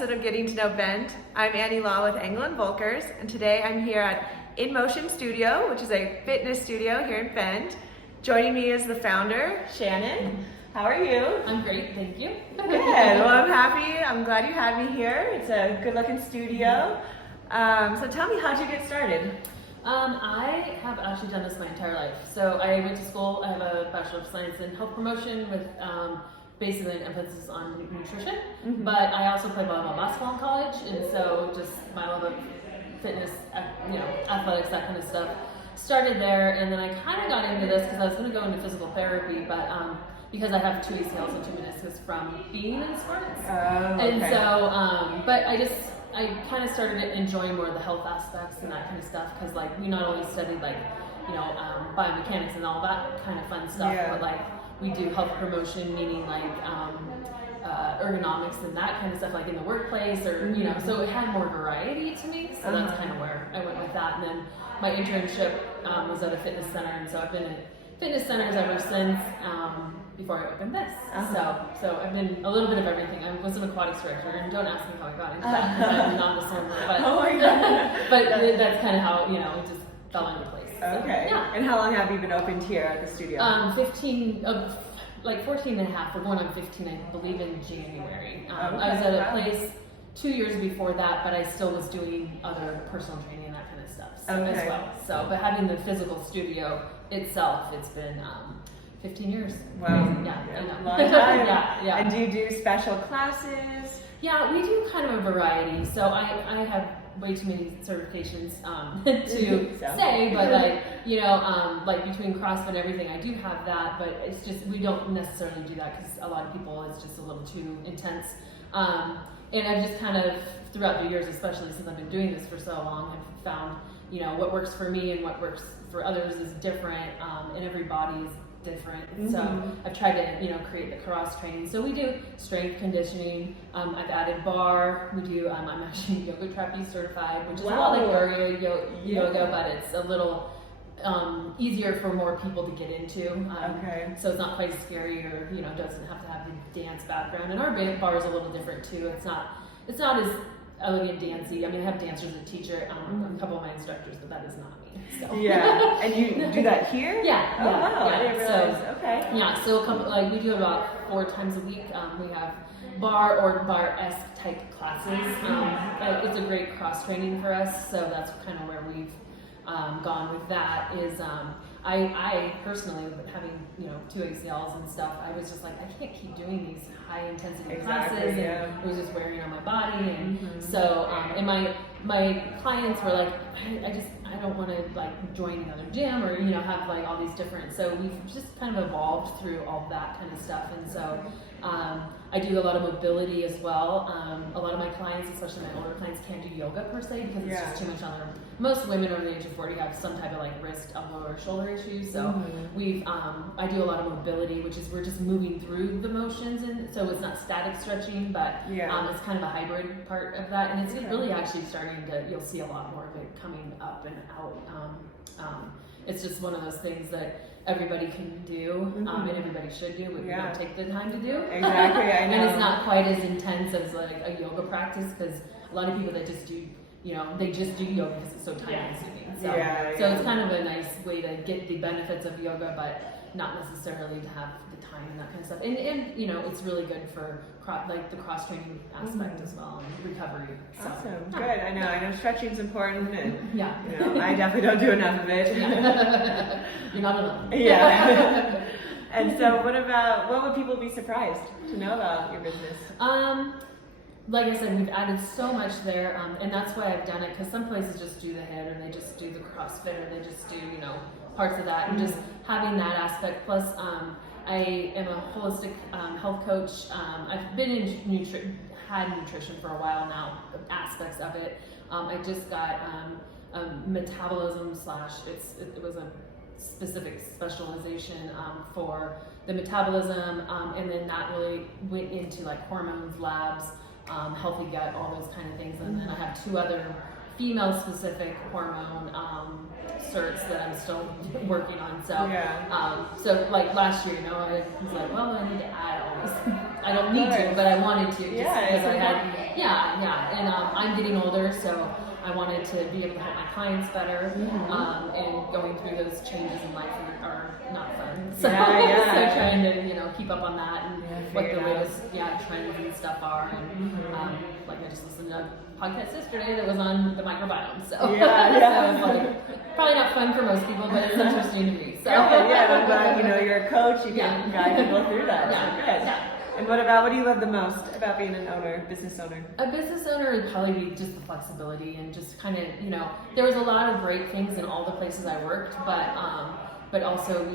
episode of Getting to Know Bend. I'm Annie Law with Angle and Volkers, and today I'm here at In Motion Studio, which is a fitness studio here in Bend. Joining me is the founder, Shannon. How are you? I'm great, thank you. Good. Well, I'm happy. I'm glad you had me here. It's a good-looking studio. So tell me, how'd you get started? I have actually done this my entire life. So I went to school. I have a Bachelor of Science in Health Promotion with basically an emphasis on nutrition. Mm-hmm. But I also played volleyball, basketball in college, and so just my love of fitness, athletics, that kind of stuff started there. And then I kind of got into this because I was going to go into physical therapy, but because I have 2 ACLs and 2 meniscus from being in sports. Okay. And so, but I kind of started enjoying more of the health aspects and that kind of stuff because, like, we not only studied biomechanics and all that kind of fun stuff, but like we do health promotion, meaning like ergonomics and that kind of stuff, like in the workplace, or so it had more variety to me. So that's kind of where I went with that. And then my internship was at a fitness center, and so I've been at fitness centers ever since. Before I opened this. So I've been a little bit of everything. I was an aquatics director, and don't ask me how I got into that because I'm not a swimmer. But, oh my God. But that's kind of how, it just fell into place. Okay. So, yeah. And how long have you been opened here at the studio? 14 and a half. We're going on 15, I believe, in January. I was at a place 2 years before that, but I still was doing other personal training and that kind of stuff as well. So, but having the physical studio itself, it's been 15 years. Wow. Yeah. Long time. yeah. And do you do special classes? Yeah, we do kind of a variety. So I have way too many certifications to say, but like between CrossFit and everything, I do have that, but it's just, we don't necessarily do that because a lot of people, it's just a little too intense. And I've just kind of, throughout the years, especially since I've been doing this for so long, I've found, what works for me and what works for others is different, and every body is different. Mm-hmm. So I've tried to, create the cross training. So we do strength conditioning. I've added bar. We do. I'm actually yoga trapeze certified, which is a lot like yoga, but it's a little easier for more people to get into. So it's not quite as scary, or doesn't have to have the dance background. And our bar is a little different too. It's not as elegant dancey. I mean, I have dancers that teach it. A couple of my instructors, but that is not me. So. Yeah, and you do that here? Yeah. Oh wow, yeah. I didn't realize. So, yeah, so we do about 4 times a week. We have bar or bar-esque type classes. It's a great cross training for us. So that's kind of where we've gone with that. Is I personally, having 2 ACLs and stuff, I was just like, I can't keep doing these high intensity classes, and it was just wearing on my body, and so and my clients were like, I don't want to like join another gym or have like all these different. So we've just kind of evolved through all that kind of stuff, and so I do a lot of mobility as well. A lot of my clients, especially my older clients, can't do yoga per se because it's just too much on their. Most women over the age of 40 have some type of like wrist, elbow, or shoulder issues. So I do a lot of mobility, which is we're just moving through the motions, and so it's not static stretching, but it's kind of a hybrid part of that, and it's really actually starting to. You'll see a lot more of it coming up and out. It's just one of those things that everybody can do, and everybody should do, but we don't take the time to do. Exactly, I know. And it's not quite as intense as like a yoga practice, because a lot of people that just do, they just do yoga because it's so time consuming. So, so it's kind of a nice way to get the benefits of yoga, but not necessarily to have the time and that kind of stuff. And it's really good for like the cross training aspect as well, and recovery. So, awesome, good. I know stretching's important, and I I definitely don't do enough of it. You're not alone. Yeah. And so what would people be surprised to know about your business? Like I said, we've added so much there, and that's why I've done it, because some places just do the HIIT, or they just do the CrossFit, or they just do parts of that, and just having that aspect. Plus I am a holistic health coach. I've been in had nutrition for a while now, aspects of it. I just got metabolism / it was a specific specialization for the metabolism, and then that really went into like hormones, labs, healthy gut, all those kind of things. And then I have 2 other female-specific hormone certs that I'm still working on. So, Yeah. so like last year, I was like, well, I need to add all this. I don't need to, but I wanted to. Just because I had, and I'm getting older, so I wanted to be able to help my clients better, and going through those changes in life are not fun. So, so trying to keep up on that and what the latest trends and stuff are, and like I just listened to a podcast yesterday that was on the microbiome. So so it's like probably not fun for most people, but it's interesting to me. So I'm glad you're a coach. You can guide people through that. Good. And what do you love the most about being an owner, business owner? A business owner would probably be just the flexibility and just kind of, there was a lot of great things in all the places I worked, but also,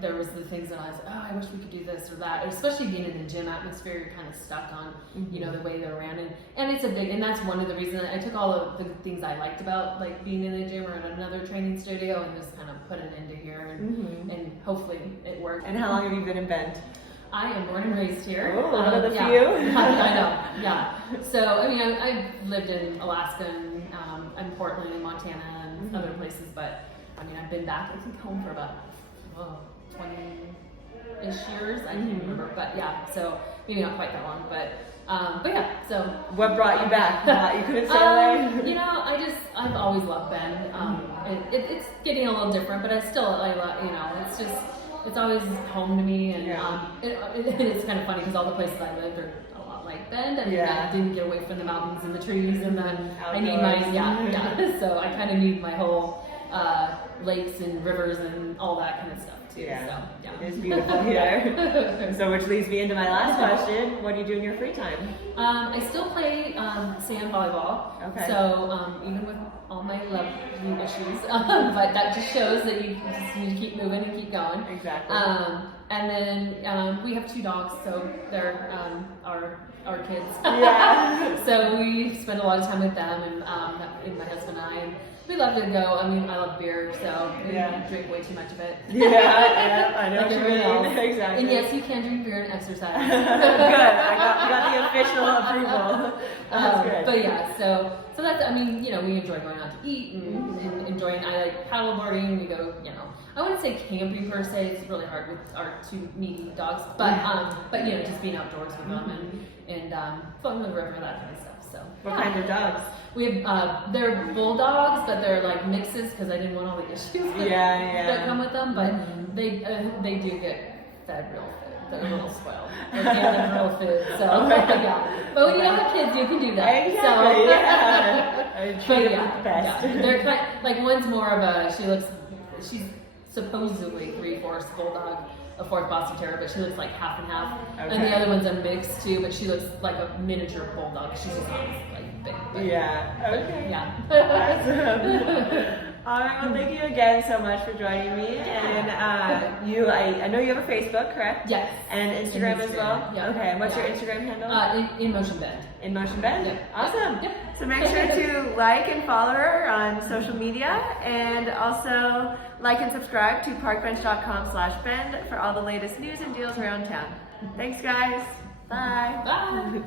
there was the things that I was, I wish we could do this or that, especially being in the gym atmosphere, you're kind of stuck on, the way they're ran. And it's and that's one of the reasons I took all of the things I liked about like being in a gym or in another training studio and just kind of put it into here and hopefully it worked. And how long have you been in Bend? I am born and raised here. Oh, one of the few. I know, So, I've lived in Alaska and Portland and Montana and other places, but I've been back, I think, home for about 20-ish years. I can't remember, but so maybe not quite that long, but so. What brought you back? You couldn't stay away? I've always loved Bend. It's getting a little different, but I love, it's just, it's always home to me, and it's kind of funny because all the places I lived are a lot like Bend. I didn't get away from the mountains and the trees, and then I need my so I kind of need my whole lakes and rivers and all that kind of stuff too. It is beautiful here. So which leads me into my last question: what do you do in your free time? I still play sand volleyball. Okay. So even with all my love issues, but that just shows that you just need to keep moving and keep going. Exactly. And then we have 2 dogs, so they're our kids. So we spend a lot of time with them, and my husband and I. And we love to go. I love beer, so we drink way too much of it. I know like everyone else. Exactly. And yes, you can drink beer and exercise. Good. I got the official approval. That's good. But so that's, we enjoy going out to eat and enjoying, I like paddleboarding. We go, I wouldn't say camping per se. It's really hard with our 2 needy dogs, but just being outdoors with them and fun in the river, that kind of stuff. So what kind of dogs? We have they're bulldogs, but they're like mixes because I didn't want all the issues that come with them. But they do get fed real food. They're a little spoiled. They're getting real food. So but when you have kids, you can do that. Exactly. So they're like one's more of a she's supposedly 3/4 bulldog, a 4th Boston Terrier, but she looks like half and half. Okay. And the other one's a mix too, but she looks like a miniature bulldog. She's just not like big. But, okay. Yeah. All right. Well, thank you again so much for joining me. And I know you have a Facebook, correct? Yes. And Instagram as well. Yeah. Okay. And what's your Instagram handle? In Motion Bend. In Motion Bend? Yep. Awesome. Yep. So make sure to like and follow her on social media, and also like and subscribe to parkbench.com/bend for all the latest news and deals around town. Thanks, guys. Bye. Bye.